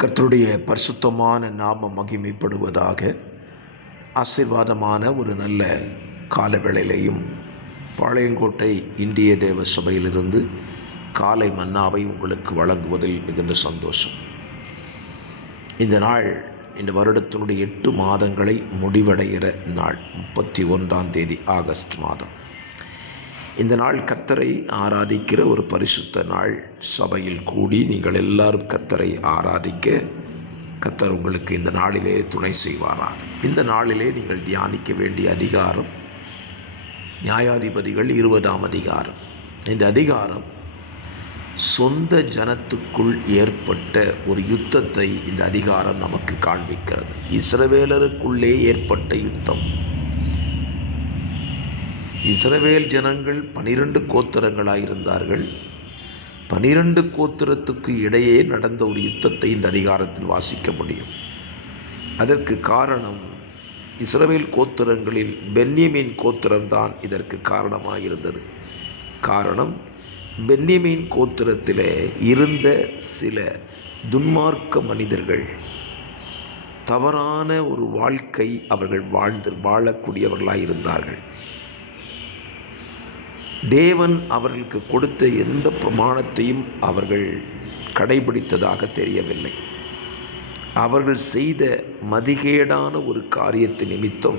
கர்த்தருடைய பரிசுத்தமான நாம மகிமைப்படுவதாக. ஆசீர்வாதமான ஒரு நல்ல காலவேளையிலையும் பாளையங்கோட்டை இந்திய தேவ சபையிலிருந்து காலை மன்னாவை உங்களுக்கு வழங்குவதில் மிகுந்த சந்தோஷம். இந்த நாள் இந்த வருடத்தினுடைய 8 மாதங்களை முடிவடைகிற நாள், 31ஆம் தேதி ஆகஸ்ட் மாதம். இந்த நாள் கர்த்தரை ஆராதிக்கிற ஒரு பரிசுத்த நாள். சபையில் கூடி நீங்கள் எல்லாரும் கர்த்தரை ஆராதிக்க கர்த்தர் உங்களுக்கு இந்த நாளிலே துணை செய்வாராக. இந்த நாளிலே நீங்கள் தியானிக்க வேண்டிய அதிகாரம் நியாயாதிபதிகள் 20ஆம் அதிகாரம். இந்த அதிகாரம் சொந்த ஜனத்துக்குள் ஏற்பட்ட ஒரு யுத்தத்தை இந்த அதிகாரம் நமக்கு காண்பிக்கிறது. இஸ்ரவேலருக்குள்ளே ஏற்பட்ட யுத்தம். இஸ்ரவேல் ஜனங்கள் 12 கோத்திரங்களாயிருந்தார்கள். 12 கோத்திரத்துக்கு இடையே நடந்த ஒரு யுத்தத்தை இந்த அதிகாரத்தில் வாசிக்க முடியும். அதற்கு காரணம் இஸ்ரவேல் கோத்திரங்களில் பென்யமீன் கோத்திரம்தான் இதற்கு காரணமாயிருந்தது. காரணம், பென்யமீன் கோத்திரத்திலே இருந்த சில துன்மார்க்க மனிதர்கள் தவறான ஒரு வாழ்க்கை அவர்கள் வாழக்கூடியவர்களாயிருந்தார்கள். தேவன் அவர்களுக்கு கொடுத்த எந்த பிரமாணத்தையும் அவர்கள் கடைபிடித்ததாக தெரியவில்லை. அவர்கள் செய்த மதிகேடான ஒரு காரியத்தின் நிமித்தம்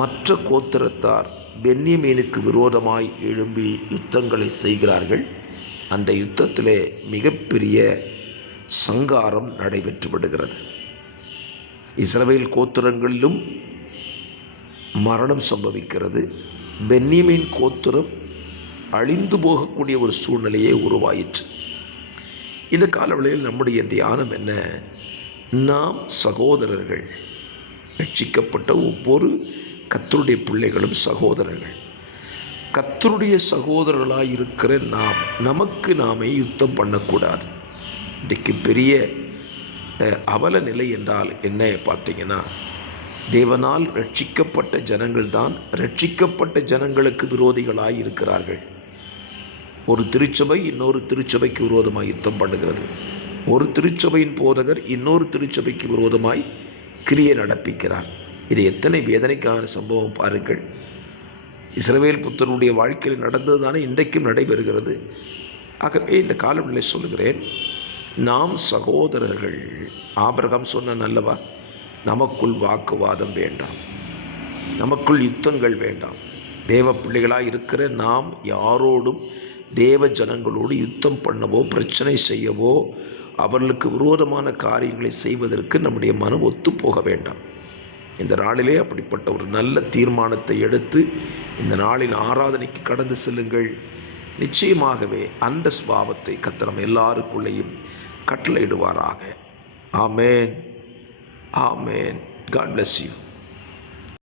மற்ற கோத்திரத்தார் பென்யமீனுக்கு விரோதமாய் எழும்பி யுத்தங்களை செய்கிறார்கள். அந்த யுத்தத்திலே மிகப்பெரிய சங்காரம் நடைபெற்று விடுகிறது. இஸ்ரவேல் கோத்திரங்களிலும் மரணம் சம்பவிக்கிறது. பென்யமீன் கோத்திரம் அழிந்து போகக்கூடிய ஒரு சூழ்நிலையே உருவாயிற்று. இந்த காலவெளியில் நம்முடைய தியானம் என்ன? நாம் சகோதரர்கள், ரட்சிக்கப்பட்ட ஒவ்வொரு கர்த்தருடைய பிள்ளைகளும் சகோதரர்கள். கர்த்தருடைய சகோதரர்களாக இருக்கிற நாம் நமக்கு நாமே யுத்தம் பண்ணக்கூடாது. இன்றைக்கு பெரிய அவல நிலை என்றால் என்ன பார்த்தீங்கன்னா, தேவனால் ரட்சிக்கப்பட்ட ஜனங்கள் தான் ரட்சிக்கப்பட்ட ஜனங்களுக்கு விரோதிகளாய் இருக்கிறார்கள். ஒரு திருச்சபை இன்னொரு திருச்சபைக்கு விரோதமாய் யுத்தம் பண்ணுகிறது. ஒரு திருச்சபையின் போதகர் இன்னொரு திருச்சபைக்கு விரோதமாய் கிரியை நடப்பிக்கிறார். இது எத்தனை வேதனைக்கான சம்பவம் பாருங்கள். இஸ்ரவேல் புத்தருடைய வாழ்க்கையில் நடந்தது தானே இன்றைக்கும் நடைபெறுகிறது. ஆகவே இந்த காலநிலை சொல்லுகிறேன், நாம் சகோதரர்கள். ஆபிரகாம் சொன்னான் அல்லவா, நமக்குள் வாக்குவாதம் வேண்டாம், நமக்குள் யுத்தங்கள் வேண்டாம். தேவ பிள்ளைகளாக இருக்கிற நாம் யாரோடும் தேவ ஜனங்களோடு யுத்தம் பண்ணவோ பிரச்சனை செய்யவோ அவர்களுக்கு விரோதமான காரியங்களை செய்வதற்கு நம்முடைய மனம் ஒத்து போக வேண்டாம். இந்த நாளிலே அப்படிப்பட்ட ஒரு நல்ல தீர்மானத்தை எடுத்து இந்த நாளின் ஆராதனைக்கு கடந்து செல்லுங்கள். நிச்சயமாகவே அந்த சுபாவத்தை கர்த்தர் நம்ம எல்லாருக்குள்ளேயும் கட்டளையிடுவாராக. ஆமேன். Amen. God bless you.